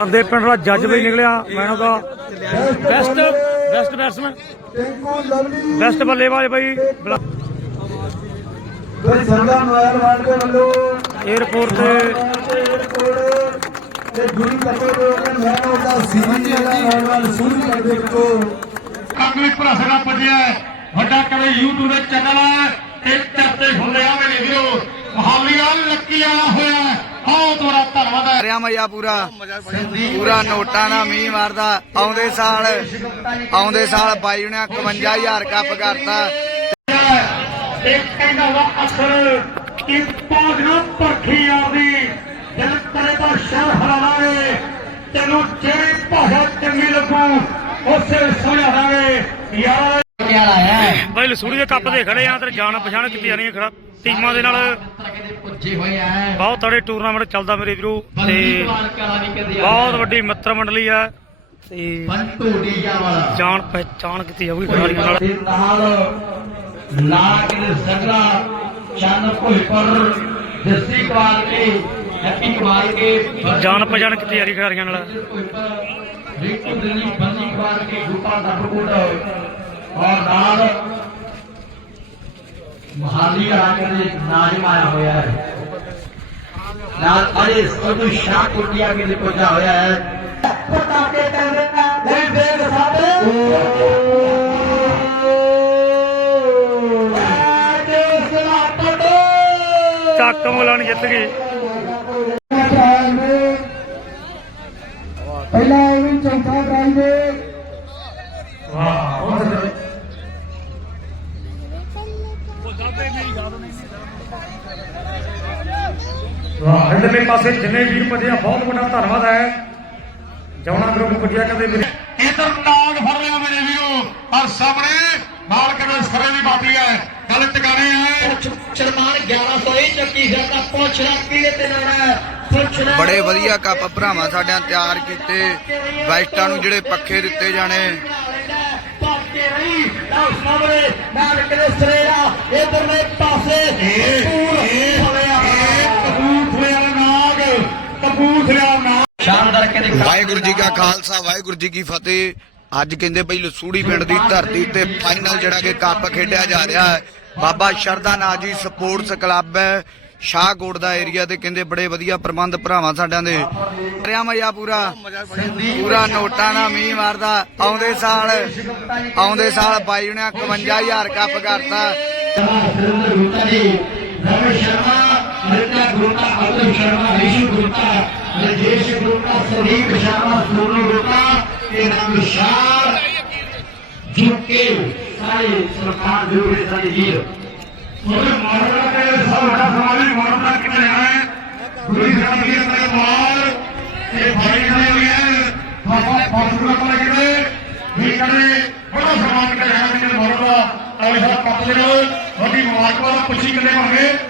ਦੇ ਪਿੰਡ ਦਾ ਜੱਜ ਵੀ ਨਿਕਲਿਆ ਮੈਨੂੰ ਦਾ best best batsman Tinku Lovely best ਬੱਲੇਬਾਜ਼ ਬਈ ਸਰਦਾ ਮੋਬਾਈਲ ਵਾਰਡ ਦੇ ਵੱਲੋਂ 에어ਪੋਰਟ ਤੇ ਤੇ ਗੁਰੂ ਕੱਪੇ ਦੇ ਉੱਤੇ ਮੈਂ ਉਹਦਾ ਸੀਰੀ ਜਿਹੜਾ ਨਾਲ ਨਾਲ ਸ਼ੁਰੂ ਕਰ ਦੇ ਕੋ ਕਾਂਗਰਸ ਭਰਾਸੇ ਪੱਜਿਆ ਹੈ। ਵੱਡਾ ਕਵੇ YouTube ਦੇ ਚੈਨਲ ਹੈ ਤੇ ਚਰਤੇ ਹੁੰਦੇ ਆ ਮੇਰੇ ਵੀਰੋ ਮਹਾਲੀ ਵਾਲ ਲੱਕੀ ਵਾਲਾ ਹੋਇਆ ਹੈ। ਬਹੁਤ ਬੜਾ ਧੰਨਵਾਦ। ਹੈ ਰਿਆ ਮਜ਼ਾ ਪੂਰਾ। ਪੂਰਾ ਨੋਟਾਂ ਦਾ ਮੀਂਹ ਮਾਰਦਾ। ਆਉਂਦੇ ਸਾਲ ਆਉਂਦੇ ਸਾਲ ਬਾਈ ਨੇ 51000 ਕੱਪ ਕਰਤਾ। ਇੱਕ ਕਹਿੰਦਾ ਵਾ ਅਸਰ ਕਿ ਪਾਜ ਨਾ ਪਰਖੀ ਆਉਂਦੀ ਦਿਲ ਕਰੇ ਤਾਂ ਸ਼ਹਿਰ ਹਰਾਵੇ ਤੈਨੂੰ ਜਿਹੜੀ ਭਾਸ਼ਾ ਚੰਗੀ ਲੱਗੂ ਉਸੇ ਸਮਝ ਯਾਰ ਬਈ ਲਸੂੜੀ ਦੇ ਕੱਪ ਦੇ ਖੜੇ ਆ ਤੇ ਜਾਣ ਪਛਾਣ ਕੀਤੀ ਜਾਣੀ ਹੈ ਖੜਾ। ਟੀਮਾਂ ਦੇ ਨਾਲ ਬਹੁਤ ਤੜੇ ਟੂਰਨਾਮੈਂਟ ਚੱਲਦਾ ਮੇਰੇ ਵੀਰੋ ਤੇ ਬਹੁਤ ਵੱਡੀ ਮਿੱਤਰ ਮੰਡਲੀ ਆ ਤੇ ਜਾਣ ਪਹਿਚਾਣ ਕੀਤੀ ਜਾਊਗੀ ਖਿਡਾਰੀਆਂ ਨਾਲ। ਦੇ ਨਾਲ ਲਾਗ ਦੇ ਸਗਲਾ ਚੰਨ ਭੁਜਪੁਰ ਜੱਸੀ ਕਵਾਲ ਕੇ ਹੈਪੀ ਕਵਾਲ ਕੇ ਜਾਣ ਪਛਾਣ ਕੀਤੀ ਜਾ ਰਹੀ ਖਿਡਾਰੀਆਂ ਨਾਲ। ਰੀਤੂ ਦਿੱਲੀ ਬੰਦੀ ਕਵਾਲ ਕੇ ਗੋਪਾਲ ਦਬਕੂਟ ਔਰ ਨਾਲ ਮਹਾਲੀ ਰਾਜ ਦੇ ਨਾਜ਼ਮ ਆਇਆ ਹੋਇਆ ਹੈ। ਨਾਲ ਅਰੇ ਸੋਨੂ ਸ਼ਾਹ ਕੁਟਿਆ ਕੇ ਲਿਖਿਆ ਹੋਇਆ ਹੈ। ਪਟਾਕੇ ਕਹਿੰਦੇ ਨਹੀਂ ਦੇਖ ਸਾਡੇ ਚੱਕ ਮੁਲਾਨ ਜਿੱਤ ਗਈ। ਪਹਿਲਾ ਵੀ ਚੌਥਾ ਪ੍ਰਾਈਜ਼ ਦੇ। ਇਧਰਲੇ ਪਾਸੇ ਜਿੰਨੇ ਵੀਰ ਭੱਜੇ ਆ ਬਹੁਤ ਵੱਡਾ ਧੰਨਵਾਦ ਹੈ। ਜੌਣਾ ਗਰੁੱਪ ਭੱਜਿਆ ਕਦੇ ਵੀ ਇਧਰ ਨਾਗ ਫੜ ਲਿਆ ਮੇਰੇ ਵੀਰੋ ਔਰ ਸਾਹਮਣੇ ਨਾਲ ਕਦੇ ਸਰੇ ਦੀ ਬਾਤੀ ਹੈ। ਗੱਲ ਟਿਕਾਣੇ ਹੈ ਚਰਮਾਨ 1100 ਹੀ ਚੱਕੀ ਜਾਂਦਾ ਪੁੱਛ ਰੱਖੀ ਤੇ ਨਾ ਪੁੱਛਣਾ ਬੜੇ ਵਧੀਆ ਕੱਪ ਭਰਾਵਾਂ ਸਾਡਿਆਂ ਤਿਆਰ ਕੀਤੇ। ਵੈਸਟਾਂ ਨੂੰ ਜਿਹੜੇ ਪੱਖੇ ਦਿੱਤੇ ਜਾਣੇ। ਪਾਕੇ ਰਹੀ। ਨਾਲ ਸਾਹਮਣੇ ਨਾਲ ਕਿਤੇ ਸਰੇਰਾ ਇਧਰਲੇ ਪਾਸੇ ਪੂਰ ਹੋਇਆ ਕਪੂਰਥਲੇ ਵਾਲਾ ਨਾਗ ਕਪੂਰਥਲੇ ਵਾਲਾ ਨਾਗ ਸ਼ਾਨਦਾਰ ਕਹਿੰਦੇ ਵਾਹਿਗੁਰੂ ਜੀ ਕਾ ਖਾਲਸਾ ਵਾਹਿਗੁਰੂ ਜੀ ਕੀ ਫਤਿਹ। ਅੱਜ ਕਹਿੰਦੇ ਬਈ ਲਸੂੜੀ ਪਿੰਡ ਦੀ ਧਰਤੀ ਤੇ ਫਾਈਨਲ ਜਿਹੜਾ ਕਿ ਕੱਪ ਖੇਡਿਆ ਜਾ ਰਿਹਾ ਹੈ। ਬਾਬਾ ਸ਼ਰਦਾ ਨਾਜੀ ਸਪੋਰਟਸ ਕਲੱਬ ਹੈ ਸ਼ਾਹਕੋਟ ਦਾ ਏਰੀਆ ਤੇ ਕਹਿੰਦੇ ਬੜੇ ਵਧੀਆ ਪ੍ਰਬੰਧ ਭਰਾਵਾਂ ਸਾਡਿਆਂ ਦੇ। ਰਿਆ ਮਜ਼ਾ ਪੂਰਾ। ਪੂਰਾ ਨੋਟਾਂ ਦਾ ਮੀਂਹ ਮਾਰਦਾ। ਆਉਂਦੇ ਸਾਲ ਆਉਂਦੇ ਸਾਲ ਬਾਈ ਨੇ 51000 ਕੱਪ ਕਰਤਾ। ਜੀ ਰਮੇਸ਼ ਸ਼ਰਮਾ ਹਰਿਤਾ ਗੁਰਤਾ ਅਤੁਲ ਸ਼ਰਮਾ ਰਿਸ਼ੂ ਗੁਰਤਾ ਰਜੇਸ਼ ਗੁਰਤਾ ਸੰਦੀਪ ਸ਼ਰਮਾ, ਸੋਨੂ ਗੁਰਤਾ ਤੇ ਨਮਸ਼ਾਰ ਜੁਕੇ ਸਾਰੇ ਸਰਕਾਰ ਜੁੜੇ ਸਾਡੇ ਵੀਰ। ਉਹਦੇ ਮਾਰਵਾ ਤੇ ਸਭ ਵੱਡਾ ਸਮਾਜੀ ਮਾਰਵਾ ਕਿਤੇ ਹੈ ਗੁਰੂ ਸਾਹਿਬ ਜੀ ਦੇ ਮਾਲ ਤੇ ਭਾਈ ਖੜੇ ਹੋਏ ਹੈ ਬਾਬਾ ਫਾਸੂਲਾ ਕੋਲ ਕਿਤੇ ਵੀ ਕਰੇ ਬੜਾ ਸਮਾਨ ਕਿਤੇ ਹੈ ਕਿਤੇ ਮਾਰਵਾ ਔਰ ਇਹ ਕੱਪ ਦੇ ਨਾਲ ਵੱਡੀ ਮੁਬਾਰਕਬਾਦ ਪੁੱਛੀ ਕਿਤੇ ਹੋਣਗੇ ਲੈਣਗੇ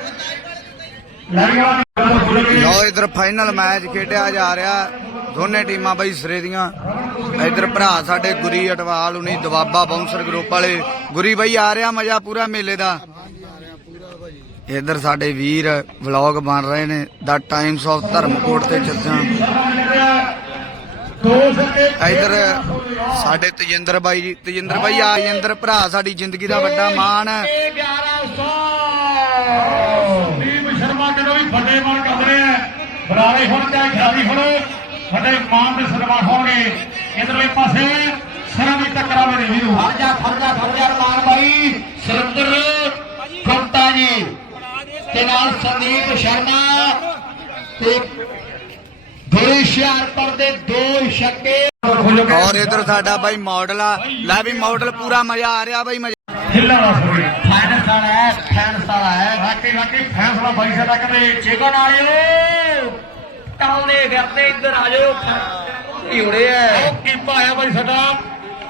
ਲਓ ਇਧਰ ਫਾਈਨਲ ਮੈਚ ਖੇਡਿਆ ਜਾ ਰਿਹਾ। ਦੋਨੇ ਟੀਮਾਂ ਬਈ ਸਿਰੇ ਦੀਆਂ। ਇਧਰ ਭਰਾ ਸਾਡੇ ਗੁਰੀ ਅਟਵਾਲ ਉਨੀ ਦਵਾਬਾ ਬਾਉਂਸਰ ਗਰੁੱਪ ਵਾਲੇ। ਗੁਰੀ ਬਈ ਆ ਰਿਹਾ ਮਜ਼ਾ ਪੂਰਾ ਮੇਲੇ ਦਾ। ਇਧਰ ਸਾਡੇ ਵੀਰ ਵਲੌਗ ਬਣ ਰਹੇ ਨੇ ਦਾ ਟਾਈਮਸ ਆਫ ਧਰਮਕੋਟ ਤੇ ਚੱਲਦਾ ਇਧਰ ਸਾਡੇ ਤਜਿੰਦਰ ਬਾਈ ਜੀ, ਤਜਿੰਦਰ ਬਾਈ ਆ, ਤਜਿੰਦਰ ਭਰਾ ਸਾਡੀ ਜ਼ਿੰਦਗੀ ਦਾ ਵੱਡਾ ਮਾਣ। ਹੈ 1100 ਸੰਦੀਪ ਸ਼ਰਮਾ ਕਿਦੋਂ ਵੀ ਵੱਡੇ ਮਾਨ ਕਰਦੇ ਆ ਬਰਾੜੇ ਹੁਣ ਚਾਹੇ ਖਿਡਾਰੀ ਹੁਣ ਵੱਡੇ ਮਾਨ ਦੇ ਸਨਮਾਨ ਹੋਣਗੇ। ਇਧਰਲੇ ਪਾਸੇ ਸਰਾਂ ਦੀ ਟੱਕਰਾਂ ਮੇਰੇ ਵੀਰੋ ਫਰਜਾ ਫਰਜਾ ਫਰਜਾ ਰਮਾਨ ਬਾਈ। ਸੁਰਿੰਦਰ ਗੁਪਤਾ ਜੀ ਤੇ ਨਾਲ ਸੰਦੀਪ ਸ਼ਰਮਾ ਤੇ ਦੋ ਹੁਸ਼ਿਆਰਪੁਰ ਦੇ ਦੋ ਛੱਕੇ। ਔਰ ਇਧਰ ਸਾਡਾ ਬਾਈ ਮਾਡਲ ਆ। ਲੈ ਵੀ ਮਾਡਲ ਪੂਰਾ ਮਜ਼ਾ ਆ ਰਿਹਾ ਬਾਈ ਮਜ਼ਾ। ਹਿੱਲਾ ਦਾ ਸੋਰੀ ਫੈਨਸ ਵਾਲਾ ਹੈ ਫੈਨਸ ਵਾਲਾ ਹੈ। ਵਾਕਈ ਵਾਕਈ ਫੈਸਲਾ ਬਾਈ ਸਾਡਾ ਕਦੇ ਚਿਕਨ ਵਾਲਿਓ ਟਾਉਨੇ ਫਿਰਦੇ ਇੱਧਰ ਆ ਜਾਓ ਢਿਉੜੇ ਐ? ਉਹ ਕੀਪਾ ਆਇਆ ਬਾਈ ਸਾਡਾ?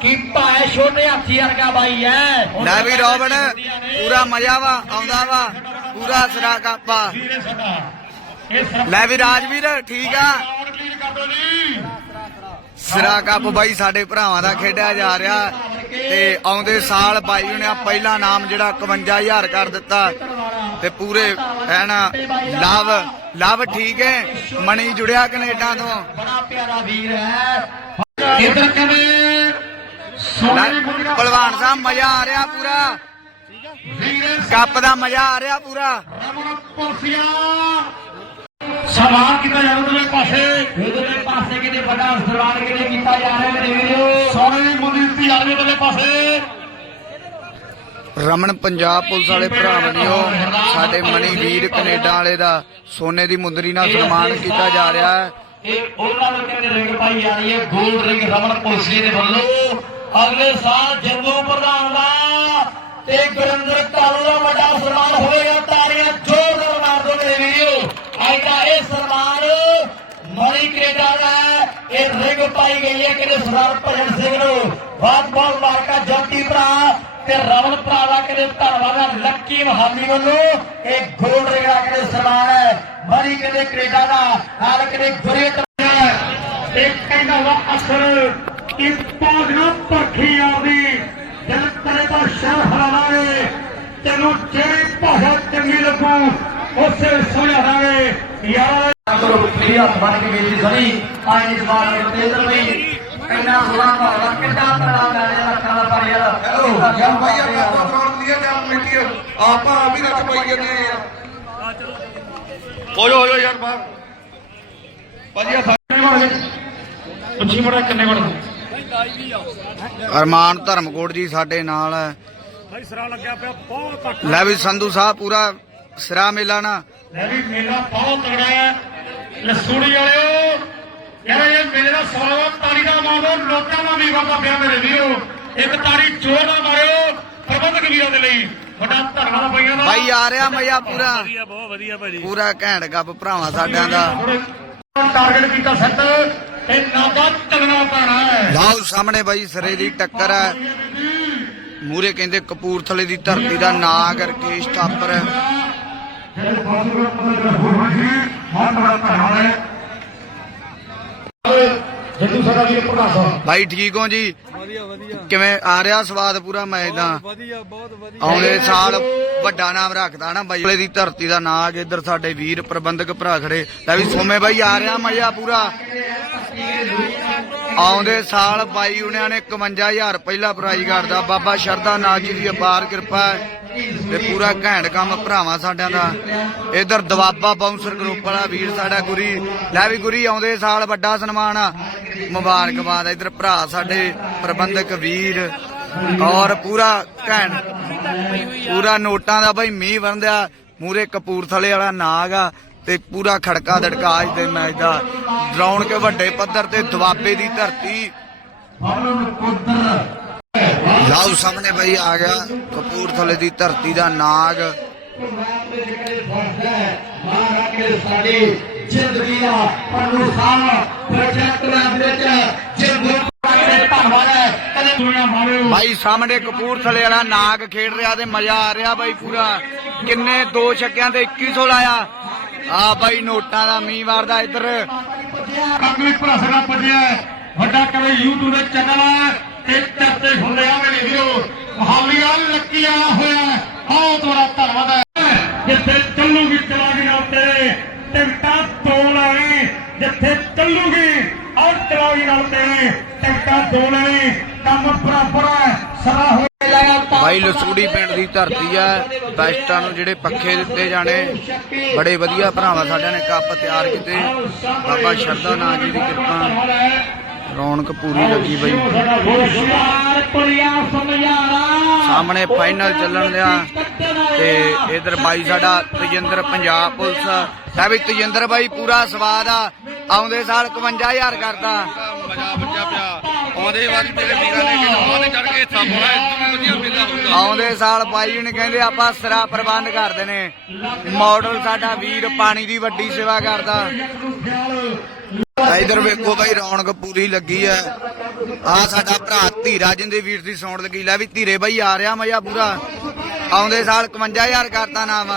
ਕੀ ਭਾਏ ਛੋਟੇ ਹਾਥੀ ਵਰਗਾ ਬਾਈ ਐ? ਲੈ ਵੀ ਰੋਬਨ ਪੂਰਾ ਮਜ਼ਾ ਵਾ ਆਉਂਦਾ ਵਾ ਪੂਰਾ ਸਰਾ ਕਾਪਾ। ਲੈ ਵੀ ਰਾਜਵੀਰ ਠੀਕ ਆ। ਸਿਰਾ ਕੱਪ ਬਾਈ ਸਾਡੇ ਭਰਾਵਾਂ ਦਾ ਖੇਡਿਆ ਜਾ ਰਿਹਾ। ਤੇ ਆਉਂਦੇ ਸਾਲ ਬਾਈ ਨੇ ਪਹਿਲਾ ਨਾਮ ਜਿਹੜਾ 51000 ਕਰ ਦਿੱਤਾ। ਤੇ ਪੂਰੇ ਐਨ ਲਵ ਲਵ ਠੀਕ ਹੈ ਮਣੀ ਜੁੜਿਆ ਕੈਨੇਡਾ ਤੋਂ। ਬੜਾ ਪਿਆਰਾ ਵੀਰ ਹੈ। ਇਧਰ ਕਹਿੰਦੇ ਸੋਨੇ ਮੁੰਡਾ ਭਲਵਾਨ ਸਾਹਿਬ ਮਜ਼ਾ ਆ ਰਿਹਾ ਪੂਰਾ। ਵੀਰ ਕੱਪ ਦਾ ਮਜ਼ਾ ਆ ਰਿਹਾ ਪੂਰਾ। ਪੋਸੀਆ ਸਵਾਲ ਕੀਤਾ ਜਾ ਰਿਹਾ ਉਹਦੇ ਪਾਸੇ। ਉਹਦੇ ਪਾਸੇ ਕਿਤੇ ਵੱਡਾ ਸਵਾਲ ਕਿਤੇ ਕੀਤਾ ਜਾ ਰਿਹਾ ਮੇਰੇ ਵੀਰੋ? ਸੋਨੇ ਮੁੰਡੀ ਦੀ ਆਲੇ ਵਾਲੇ ਪਾਸੇ। ਰਮਨ ਪੰਜਾਬ ਪੁਲਿਸ ਵਾਲੇ ਭਰਾ ਦੀ ਸਾਡੇ ਮਣੀ ਵੀਰ ਕੈਨੇਡਾ ਵਾਲੇ ਦਾ ਸੋਨੇ ਦੀ ਮੁੰਦਰੀ ਨਾਲ ਸਨਮਾਨ ਕੀਤਾ ਜਾ ਰਿਹਾ ਹੈ। ਇਹ ਉਹਨਾਂ ਨੂੰ ਕਹਿੰਦੇ ਰਿੰਗ ਪਾਈ ਜਾ ਰਹੀ ਹੈ? ਗੋਲਡ ਰਿੰਗ ਰਮਨ ਪੋਸੀ ਦੇ ਵੱਲੋਂ। ਅਗਲੇ ਸਾਲ ਜੰਗੂ ਪ੍ਰਧਾਨ ਦਾ ਤੇ ਗੁਰਿੰਦਰ ਕਾਲੂ ਦਾ ਵੱਡਾ ਸਨਮਾਨ ਹੋਵੇਗਾ ਤਾਰੀਆਂ ਜ਼ੋਰਦਾਰ ਮਾਰ ਦਿਓ ਮੇਰੇ ਵੀਰੋ। ਅੱਜ ਦਾ ਇਹ ਸਨਮਾਨ ਮਣੀ ਕੈਨੇਡਾ ਦਾ ਇਹ ਰਿੰਗ ਪਾਈ ਗਈ ਹੈ ਕਿ ਸਰਦਾਰ ਭਜਨ ਸਿੰਘ ਨੂੰ। ਬਹੁਤ ਬਹੁਤ ਮਾਰਕਾ ਜੋਤੀ ਭਰਾ। ਤੇ ਰਮਨ ਭਰਾ ਦਾ ਧੰਨਵਾਦ ਲੱਕੀ ਮਹਾਲੀ ਵੱਲੋਂ। ਇਹ ਗੋਲਡ ਰਿੰਗ ਦਾ ਸਨਮਾਨ ਹੈ। ਮਣੀ ਕਹਿੰਦੇ ਕੈਨੇਡਾ ਦਾ ਹਾਲ ਕਹਿੰਦੇ ਗੁਰੇ ਇੱਕ ਕਹਿੰਦਾ ਵਾ ਅਸਰ ਕਿ ਪਾਗ ਨਾ ਪਰਖੀ ਆਉਂਦੀ ਦਿਲ ਤੇਰੇ ਦਾ ਸ਼ਰ ਹਰਾਵੇ ਤੈਨੂੰ ਜਿਹੜੀ ਭਾਸ਼ਾ ਚੰਗੀ ਲੱਗੂ, ਉਸੇ ਸਮਝ ਦਾਂਗੇ ਯਾਰ ਕਰੋ ਮੇਰੀ ਹੱਥ ਕੇ ਬੇਨਤੀ ਸੁਣੀ ਆਏ ਇਸ ਵਾਰ ਮੇਰੇ ਤੇ ਇੰਨਾ ਸੋਹਣਾ ਭਾਵਨਾ ਕਿੱਦਾਂ ਤੜਾ ਲੈਣੇ ਰੱਖਾਂ ਦਾ ਪਰ ਯਾਰ ਹੈਲੋ ਯਾਰ ਭਾਈ ਆਪਾਂ ਤੋਂ ਗਰਾਊਂਡ ਦੀਆਂ ਜਾਂ ਮਿੱਟੀ ਆਪਾਂ ਵੀ ਰੱਖ ਪਾਈ ਜਾਂਦੇ ਆ। ਹੋ ਜਾ ਹੋ ਜਾ ਯਾਰ ਬਾਹਰ। ਭਾਜੀ ਆ ਪੁੱਛੀ ਮੜਾ ਕਿੰਨੇ ਵੜ ਅਰਮਾਨ ਧਰਮਕੋਟ ਜੀ ਸਾਡੇ ਨਾਲ। ਹੈ ਭਾਈ ਸਰਾ ਲੱਗਿਆ ਪਿਆ ਬਹੁਤ ਘੱਟ ਲੈ ਵੀ ਸੰਧੂ ਸਾਹਿਬ ਪੂਰਾ ਸਿਰਾ ਮੇਲਾ ਨਾ। ਲੈ ਵੀ ਮੇਲਾ ਬਹੁਤ ਤਗੜਾ ਹੈ। ਲਸੂੜੀ ਵਾਲਿਓ। ਯਾਰ ਇਹ ਮੇਲੇ ਦਾ ਸੌ ਤਾਲੀ ਦਾ ਮਾਰੋ ਲੋਕਾਂ ਦਾ ਵੀ ਵਾਪਾ ਪਿਆ ਮੇਰੇ ਵੀਰੋ। ਇੱਕ ਤਾਰੀ ਜੋਰ ਨਾਲ ਮਾਰਿਓ ਪ੍ਰਬੰਧਕ ਵੀਰਾਂ ਦੇ ਲਈ। ਵੱਡਾ ਧੰਨਵਾਦ ਪਈਆਂ ਦਾ। ਬਾਈ ਆ ਰਿਹਾ ਮਜ਼ਾ ਪੂਰਾ। ਵਧੀਆ ਬਹੁਤ ਵਧੀਆ ਭਾਜੀ। ਪੂਰਾ ਘੈਂਟ ਗੱਪ ਭਰਾਵਾਂ ਸਾਡਿਆਂ ਦਾ। ਟਾਰਗੇਟ ਕੀਤਾ ਸੈੱਟ ਤੇ ਨਾਦਾ ਚੱਲਣਾ ਪੈਣਾ ਹੈ। ਲਾਓ ਸਾਹਮਣੇ ਬਾਈ ਸਰੇ ਦੀ ਟੱਕਰ ਹੈ। ਮੂਰੇ ਕਹਿੰਦੇ ਕਪੂਰਥਲੇ ਦੀ ਧਰਤੀ ਦਾ ਨਾਗ ਰਕੇਸ਼ ਥਾਪਰ ਜਿਹੜੇ ਪਾਸਵਰਡ ਪਤਾ ਜਿਹੜਾ ਹੋਰ ਹੈ ਬਹੁਤ ਬੜਾ ਧੰਨਵਾਦ ਹੈ। ਸਾਡਾ ਵੀਰ ਪ੍ਰਕਾਸ਼ ਸਾਹਿਬ। ਬਾਈ ਠੀਕ ਹੋ ਜੀ? ਵਧੀਆ ਵਧੀਆ। ਕਿਵੇਂ ਆ ਰਿਹਾ ਸਵਾਦ ਪੂਰਾ ਮੈਚ ਦਾ ਵਧੀਆ ਬਹੁਤ ਵਧੀਆ। ਆਉਂਦੇ ਸਾਲ ਵੱਡਾ ਨਾਮ ਰੱਖਦਾ ਨਾ ਬਾਈ। ਦੀ ਧਰਤੀ ਦਾ ਨਾਗ ਇੱਧਰ ਸਾਡੇ ਵੀਰ ਪ੍ਰਬੰਧਕ ਭਰਾ ਖੜੇ। ਲੈ ਵੀ ਸੋਮੇ ਬਾਈ ਆ ਰਿਹਾ ਮਜ਼ਾ ਪੂਰਾ। ਆਉਂਦੇ ਸਾਲ ਬਾਈ ਉਹਨਾਂ ਨੇ 51000 ਪਹਿਲਾ ਪ੍ਰਾਈਜ਼ ਕਰਦਾ ਬਾਬਾ ਸ਼ਰਦਾ ਨਾਥ ਜੀ ਦੀ ਅਪਾਰ ਕਿਰਪਾ ਤੇ ਪੂਰਾ ਘੈਂਟ ਕੰਮ ਭਰਾਵਾਂ ਸਾਡਿਆਂ ਦਾ। ਇਧਰ ਦਵਾਬਾ ਬਾਉਂਸਰ ਗਰੁੱਪ ਵਾਲਾ ਵੀਰ ਸਾਡਾ ਗੁਰੀ। ਲੈ ਵੀ ਗੁਰੀ ਆਉਂਦੇ ਸਾਲ ਵੱਡਾ ਸਨਮਾਨ ਆ। ਮੁਬਾਰਕਬਾਦ ਇਧਰ ਭਰਾ ਸਾਡੇ ਪ੍ਰਬੰਧਕ ਵੀਰ ਔਰ ਪੂਰਾ ਘੈਂਟ। ਪੂਰਾ ਨੋਟਾਂ ਦਾ ਬਈ ਮੀਂਹ ਵਰੰਦਿਆ ਮੂਰੇ ਕਪੂਰਥਲੇ ਵਾਲਾ ਨਾਗ ਆ ਤੇ ਪੂਰਾ ਖੜਕਾ ਦੜਕਾ ਅੱਜ ਦੇ ਮੈਚ ਦਾ। ਡਰਾਉਣ ਕੇ ਵੱਡੇ ਪੱਧਰ ਤੇ ਦੁਆਬੇ ਦੀ ਧਰਤੀ। ਲਾਓ ਸਾਹਮਣੇ ਬਈ ਆ ਗਿਆ ਕਪੂਰਥਲੇ ਦੀ ਧਰਤੀ ਦਾ ਨਾਗ। ਜ਼ਿੰਦਗੀ ਦਾ ਪ੍ਰੋਜੈਕਟ ਦੇ ਵਿੱਚ ਜੇ ਮੁਲਕ ਦੇ ਧੰਨਵਾਦ ਹੈ ਕਦੇ ਦੁਨੀਆ ਮਾਰਿਓ ਬਾਈ ਸਾਹਮਣੇ ਕਪੂਰਥਲੇ ਵਾਲਾ ਨਾਗ ਖੇਡ ਰਿਹਾ ਤੇ ਮਜ਼ਾ ਆ ਰਿਹਾ ਬਾਈ ਪੂਰਾ। ਕਿੰਨੇ ਦੋ ਛੱਕਿਆਂ ਤੇ 2100 ਲਾਇਆ। ਆ ਬਾਈ ਨੋਟਾਂ ਦਾ ਮੀਂਹ ਵਰਦਾ ਇੱਧਰ। ਅਗਲੀ ਭਰਸਣਾ ਪੱਜਿਆ ਵੱਡਾ ਕਵੇ YouTube ਦੇ ਚੈਨਲ ਹੈ। ਤੇ ਚਰਚੇ ਹੁੰਦੇ ਆ ਮੇਰੇ ਵੀਰੋ। ਮਹਾਲੀਆ ਲੱਕੀਆ ਹੋਇਆ ਬਹੁਤ ਬੜਾ ਧੰਨਵਾਦ ਹੈ। ਜਿੱਥੇ ਚੱਲੂਗੀ ਚਲਾਗੀ ਨਾਲ ਤੇਰੇ ਟਿਕਟਾਂ ਦੋ ਲੈਣੀ ਜਿੱਥੇ ਚੱਲੂਗੀ ਔਰ ਚਲਾਗੀ ਨਾਲ ਤੇਰੇ ਟਿਕਟਾਂ ਦੋ ਲੈਣੀ ਕੰਮ ਬਰਾਬਰ ਹੈ ਸਦਾ ਹੋ ਬਾਈ ਲਸੂੜੀ ਪਿੰਡ ਦੀ ਧਰਤੀ ਆ ਬੈਸਟਾਂ ਨੂੰ ਜਿਹੜੇ ਪੱਖੇ ਦਿੱਤੇ ਜਾਣੇ, ਬੜੇ ਵਧੀਆ ਭਰਾਵਾਂ ਸਾਡਿਆਂ ਨੇ ਕੱਪ ਤਿਆਰ ਕੀਤੇ। ਬਾਬਾ ਸ਼ਰਦਾ ਨਾਂ ਜੀ ਦੀ ਕਿਰਪਾ, ਰੌਣਕ ਪੂਰੀ ਲੱਗੀ ਬਈ। ਸਾਹਮਣੇ ਫਾਈਨਲ ਚੱਲਣ ਦਿਆ ਤੇ ਇਧਰ ਬਾਈ ਸਾਡਾ ਤਜਿੰਦਰ ਪੰਜਾਬ ਪੁਲਿਸ ਹੈ ਵੀ ਤਜਿੰਦਰ ਬਾਈ ਪੂਰਾ ਸਵਾਦ ਆ, ਆਉਂਦੇ ਸਾਲ 51000 ਕਰਦਾ। ਆਉਂਦੇ ਵਾਰੀ ਮੇਰੇ ਵੀਰਾਂ ਨੇ ਕਿ ਨਵਾਂ ਚੜ ਕੇ ਇੱਥਾ ਬੋਲਾ ਇਤਨੀ ਵਧੀਆ ਮੇਲਾ ਹੋਊਗਾ ਆਉਂਦੇ ਸਾਲ ਬਾਈ ਨੇ ਕਹਿੰਦੇ ਆਪਾਂ ਸਿਰਾ ਪ੍ਰਬੰਧ ਕਰਦੇ ਨੇ ਮਾਡਲ ਸਾਡਾ ਵੀਰ ਪਾਣੀ ਦੀ ਵੱਡੀ ਸੇਵਾ ਕਰਦਾ। ਇਧਰ ਵੇਖੋ ਬਾਈ ਰੌਣਕ ਪੂਰੀ ਲੱਗੀ ਐ ਆ ਸਾਡਾ ਭਰਾ ਧੀਰਾ ਜਿੰਦੇ ਵੀਰ ਦੀ ਸੌਣ ਲੱਗੀ। ਲੈ ਵੀ ਧੀਰੇ ਬਾਈ ਆ ਰਿਹਾ ਮਜ਼ਾ ਪੂਰਾ। ਆਉਂਦੇ ਸਾਲ 51000 ਕਰਤਾ ਨਾਮ।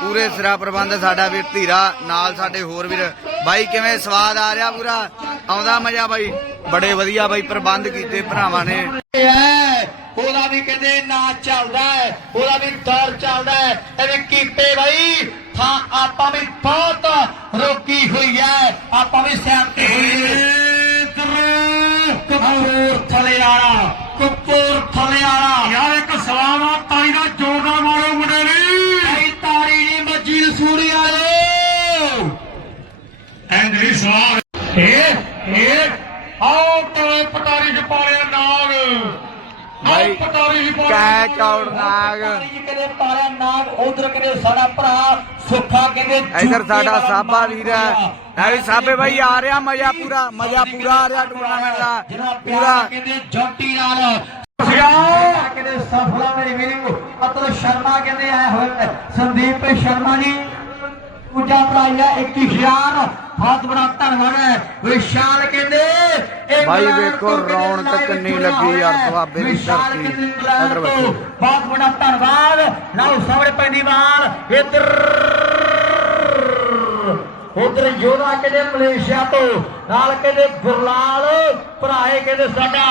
ਪੂਰੇ ਸਿਰਾ ਪ੍ਰਬੰਧ ਸਾਡਾ ਵੀਰ ਧੀਰਾ ਨਾਲ ਸਾਡੇ ਹੋਰ ਵੀਰ। ਬਾਈ ਕਿਵੇਂ ਸਵਾਦ ਆ ਰਿਹਾ ਪੂਰਾ? ਆਉਂਦਾ ਮਜ਼ਾ ਬਾਈ? ਬੜੇ ਵਧੀਆ ਬਾਈ ਪ੍ਰਬੰਧ ਕੀਤੇ ਭਰਾਵਾਂ ਨੇ। ਹੈ ਉਹਦਾ ਵੀ ਕਹਿੰਦੇ ਨਾਚ ਚੱਲਦਾ ਹੈ ਉਹਦਾ ਵੀ ਦੌਰ ਚੱਲਦਾ ਹੈ। ਐਵੇਂ ਕੀਪੇ ਬਾਈ ਥਾਂ ਆਪਾਂ ਵੀ ਬਹੁਤ ਰੋਕੀ ਹੋਈ ਹੈ ਆਪਾਂ ਵੀ ਸਿਆਣਤੇ ਕਪੂਰ ਥਲੇ ਵਾਲਾ ਕਪੂਰ ਥਲੇ ਵਾਲਾ। ਯਾਰ ਇੱਕ ਸਲਾਮ ਆ ਤਾਈ ਦਾ ਜੋਗਾ ਮਾਰੋ ਮੁੰਡੇ ਲਈ ਐ ਤਾਰੀ ਨਹੀਂ ਮੱਜੀ ਸੂਰੀ ਵਾਲੇ ਐਂਦਰੀ ਸਲਾਮ ਇਹ ਇਹ ਆਓ ਟੋਏ ਪਟਾਰੀ ਚ ਪਾਲਿਆ ਨਾਗ। ਭਾਈ, ਪਟਾਰੀ ਚ ਕੈ ਚੌੜ ਨਾਗ। ਕਹਿੰਦੇ ਪਾਰਿਆ ਨਾਗ ਉਧਰ ਕਹਿੰਦੇ ਸਾਡਾ ਭਰਾ ਸੁੱਖਾ ਕਹਿੰਦੇ ਇਧਰ ਸਾਡਾ ਸਾਬਾ ਵੀਰ ਹੈ। ਐ ਵੀ ਸਾਬੇ ਬਾਈ ਆ ਰਿਹਾ ਮਜ਼ਾ ਪੂਰਾ ਮਜ਼ਾ ਪੂਰਾ ਆ ਰਿਹਾ ਟੂਰਨਾਮੈਂਟ ਦਾ। ਜਿਹੜਾ ਪੂਰਾ। ਕਹਿੰਦੇ ਜੰਟੀ ਨਾਲ। ਕਹਿੰਦੇ ਸਫਲਾ ਮੇਰੀ ਵੀਰੋ ਅਤਲ ਸ਼ਰਮਾ ਕਹਿੰਦੇ ਆਏ ਹੋਏ ਨੇ। ਸੰਦੀਪ ਸ਼ਰਮਾ ਜੀ ਪੂਜਾ ਪ੍ਰਾਈਆ 21000 ਬਹੁਤ ਬੜਾ ਧੰਨਵਾਦ ਹੈ ਵਿਸ਼ਾਲ ਕਹਿੰਦੇ ਇਹ ਬਾਈ ਇੰਗਲੈਂਡ ਵੇਖੋ ਰੌਣਕ ਕਿੰਨੀ ਲੱਗੀ ਯਾਰ ਹੈ। ਦੁਆਬੇ ਦੀ ਧਰਤੀ। ਵੇਖੋ। ਬਹੁਤ ਬੜਾ ਧੰਨਵਾਦ ਲਓ ਸਾਹਮਣੇ ਪੈਂਦੀ ਬਾਲ ਇੱਧਰ ਉਧਰ ਯੋਧਾ ਕਹਿੰਦੇ ਮਲੇਸ਼ੀਆ ਤੋਂ ਨਾਲ ਕਹਿੰਦੇ ਗੁਰਲਾਲ ਭਰਾਏ ਕਹਿੰਦੇ ਸਾਡਾ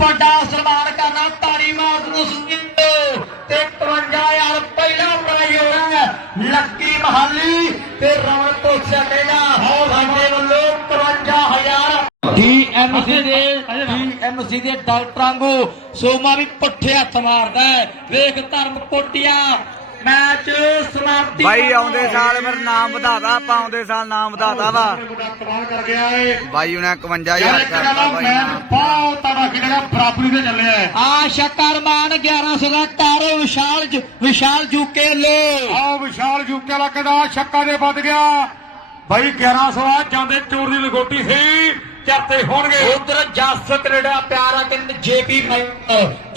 ਵੱਡਾ ਸਨਮਾਨ ਕਰਨਾ ਮਾਰ ਨੂੰ ਸੁਣਿੰਦ ਤੇ 51000 ਪਹਿਲਾ ਪ੍ਰਾਈਜ਼ ਹੋ ਰਿਹਾ ਹੈ। ਲੱਕੀ ਮਹਾਲੀ ਤੇ ਰੌਣਕ ਤੋਂ ਚੱਲੇਗਾ ਸਾਡੇ ਵੱਲੋਂ 51000 ਡੀਐਮਸੀ ਦੇ ਡੀਐਮਸੀ ਦੇ ਡਾਕਟਰਾਂ ਨੂੰ ਸੋਮਾ ਵੀ ਪੁੱਠੇ ਹੱਥ ਮਾਰਦਾ ਵੇਖ ਧਰਮ ਕੋਟਿਆ। ਮੈਚ ਸਮਾਪਤੀ ਬਾਈ ਆਉਂਦੇ ਸਾਲ ਮੇਰਾ ਨਾਮ ਵਧਾਦਾ ਆਪਾਂ ਆਉਂਦੇ ਸਾਲ ਨਾਮ ਵਧਾਦਾ ਵਾ। ਕਮਾਲ ਕਰ ਗਿਆ ਏ। ਬਾਈ ਉਹਨੇ 51000 ਕਰਤਾ ਬਾਈ ਨਾਮ ਬਹੁਤ ਤੜਾ ਕਿਹੜਾ ਬਰਾਬਰੀ ਤੇ ਚੱਲਿਆ ਆ। ਸ਼ਕਰਮਾਨ 1100 ਦਾ ਟਾਰ ਵਿਸ਼ਾਲ ਜੁ- ਵਿਸ਼ਾਲ ਜੂਕੇ ਲੋ ਆਹ ਵਿਸ਼ਾਲ ਯੂਕੇ ਵਾਲਾ ਕਹਿੰਦਾ ਛੱਕਾ ਦੇ ਵੱਧ ਗਿਆ। ਬਾਈ 1100 ਆ ਜਾਂਦੇ ਚੋਰ ਦੀ ਲਗੋਟੀ ਸੀ। ਚਰਤੇ ਹੋਣਗੇ। ਉਧਰ ਜਸ ਕੈਨੇਡਾ ਪਿਆਰਾ ਕਹਿੰਦੇ ਜੇਪੀ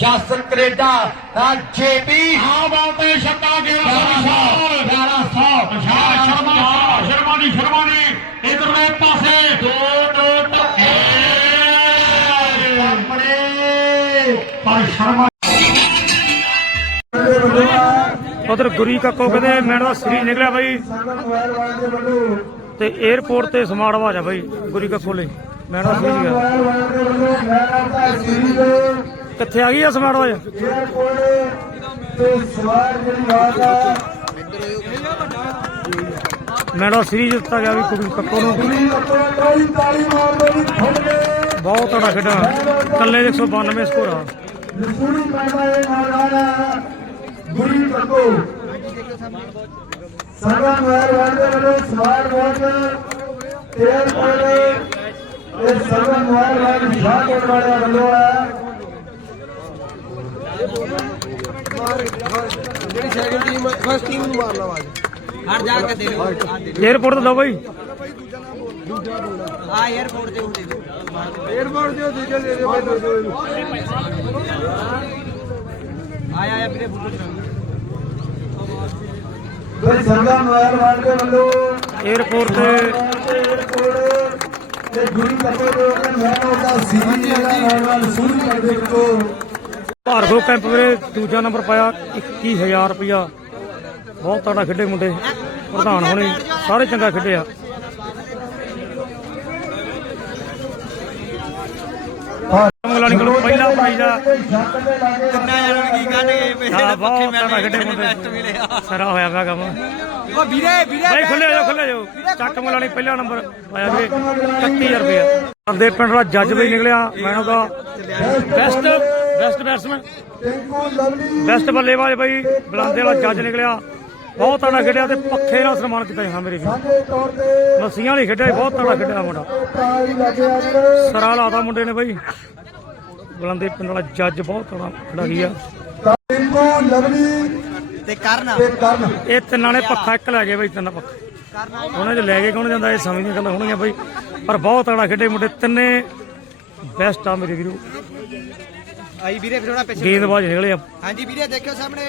ਜਸ ਕੈਨੇਡਾ ਆ ਜੇਪੀ ਆ ਬਾਤੇ ਛੱਕਾ 1100 1100 ਵਿਸ਼ਾਲ ਸ਼ਰਮਾ। ਸ਼ਰਮਾ ਦੀ ਸ਼ਰਮਾ ਦੀ। ਇਧਰਲੇ ਪਾਸੇ। ਦੋ ਨੋਟ ਆਪਣੇ ਪਰ ਸ਼ਰਮਾ ਉਧਰ ਗੁਰੀ ਕੱਕੋ ਕਹਿੰਦੇ ਮੈਨ ਦਾ ਸਰੀ ਨਿਕਲਿਆ ਬਾਈ। ਤੇ 에어ਪੋਰਟ ਤੇ ਸਮਾਰਟ ਆਵਾਜ਼ ਆ ਬਾਈ, ਗੁਰੀ ਕੱਕੋ ਲਈ। ਮੈਨ ਦਾ ਸਰੀ ਗਿਆ। ਕਿੱਥੇ ਆ ਗਈ ਆ ਸਮਾਰਟ ਆਵਾਜ਼? ਮੈਨ ਦਾ ਸਰੀ ਦਿੱਤਾ ਗਿਆ ਵੀ ਗੁਰੀ ਕੱਕੋ ਨੂੰ। ਬਹੁਤ ਤੜਾ ਖੇਡਾ। ਕੱਲੇ ਦੇ 192 ਸਕੋਰ ਆ। ਗੁਰੀ ਕੱਕੋ ਸੰਗਤ ਮਹਾਰਾਜ ਦੇ ਵੱਲੋਂ ਸਵਾਲ ਬਹੁਤ ਤੇਲ ਕੋਲੇ ਇਹ ਸੰਗਤ ਮਹਾਰਾਜ ਵਿਸ਼ਾਲ ਕੋਟ ਵਾਲਿਆਂ ਵੱਲੋਂ ਆ ਜਿਹੜੀ ਸੈਕਿੰਡ ਟੀਮ ਫਸਟ ਟੀਮ ਨੂੰ ਮਾਰਨਾ ਵਾਜ ਹਟ ਜਾ ਕੇ ਦੇ ਲਓ 에어ਪੋਰਟ ਤੋਂ ਦੋ ਬਈ। ਹਾਂ 에어ਪੋਰਟ ਤੇ ਹੁੰਦੇ 에어ਪੋਰਟ ਤੇ ਦੂਜਾ ਦੇ ਦਿਓ ਆਇਆ ਆਇਆ ਵੀਰੇ ਫੋਟੋ ਚੜਾ ਆਇਆ ਸਰਵਨ ਵਾਰ ਵਾਲੇ ਵੱਲੋਂ 에어ਪੋਰਟ ਤੇ ਤੇ ਗੁਰੀ ਕੱਕੋ ਦੇ ਉਹਨਾਂ ਮੈਂ ਉਹਦਾ ਸੀਰੀ ਜਿਹੜਾ ਨਾਲ ਦੇ ਕੋ ਭਾਰਗੋ ਕੈਂਪ ਵੀਰੇ ਦੂਜਾ ਨੰਬਰ ਪਾਇਆ 21000 ਰੁਪਇਆ। ਬਹੁਤ ਤੜਾ ਖੇਡੇ ਮੁੰਡੇ ਪ੍ਰਧਾਨ ਹੋਣੇ ਸਾਰੇ ਚੰਗਾ ਖੇਡੇ ਆ। ਮੰਗਲਾਣੀ ਕੋਲ ਪਹਿਲਾ ਪ੍ਰਾਈਜ਼ ਆ ਕਿੰਨਾ ਜਣਨ ਕੀ ਕੱਢ ਗਏ ਹਾਂ ਬਹੁਤ ਤੜਾ ਖੇਡੇ ਮੁੰਡੇ ਸਾਰਾ ਹੋਇਆ ਪਿਆ ਕੰਮ। ਉਹ ਵੀਰੇ ਵੀਰੇ ਬਾਈ ਖੁੱਲੇ ਜਾਓ ਖੁੱਲੇ ਜਾਓ। ਚੱਕ ਮੰਗਲਾਣੀ ਪਹਿਲਾ ਨੰਬਰ ਪਾਇਆ ਵੀਰੇ 31000 ਰੁਪਇਆ ਦੇ ਪਿੰਡ ਦਾ ਜੱਜ ਵੀ ਨਿਕਲਿਆ ਮੈਨੂੰ ਦਾ ਬੈਸਟ ਬੈਸਟ ਬੈਟਸਮੈਨ ਬੈਸਟ ਬੱਲੇਬਾਜ਼ ਬਾਈ ਬਲਾਂਦੇ ਵਾਲਾ ਜੱਜ ਨਿਕਲਿਆ। ਬਹੁਤ ਤੜਾ ਖੇਡਿਆ ਤੇ ਪੱਖੇ ਨਾਲ ਸਨਮਾਨ ਕੀਤਾ ਹਾਂ ਮੇਰੇ ਵੀ ਤੇ ਲੱਸੀਆਂ ਵਾਲੀ ਖੇਡਿਆ ਬਹੁਤ ਤੜਾ ਖੇਡਿਆ ਮੁੰਡਾ। ਵੀਰੇ। ਸਰਾ ਲਾਤਾ ਮੁੰਡੇ ਨੇ ਬਾਈ। ਬਲਾਂਦੇ ਪਿੰਡ ਵਾਲਾ ਜੱਜ ਬਹੁਤ ਤੜਾ ਖਿਡਾਰੀ ਆ। ਟਿੰਕੂ ਲਵਲੀ ਤੇ ਕਰਨ। ਤੇ ਕਰਨ। ਇਹ ਤਿੰਨਾਂ ਨੇ ਪੱਖਾ ਇੱਕ ਲੈ ਗਏ ਬਾਈ ਤਿੰਨ ਪੱਖਾ। ਉਹਨਾਂ ਚ ਲੈ ਕੇ ਕੌਣ ਜਾਂਦਾ ਇਹ ਸਮਝ ਦੀਆਂ ਗੱਲਾਂ ਹੋਣਗੀਆਂ ਬਾਈ। ਪਰ ਬਹੁਤ ਤੜਾ ਖੇਡੇ ਮੁੰਡੇ ਤਿੰਨੇ ਬੈਸਟ ਆ ਮੇਰੇ ਵੀਰੋ। ਆਈ ਵੀਰੇ ਫਿਰ ਉਹਨਾਂ ਪਿੱਛੇ। ਗੇਂਦਬਾਜ਼ ਨਿਕਲੇ ਆ। ਹਾਂਜੀ ਵੀਰੇ ਦੇਖਿਓ ਸਾਹਮਣੇ।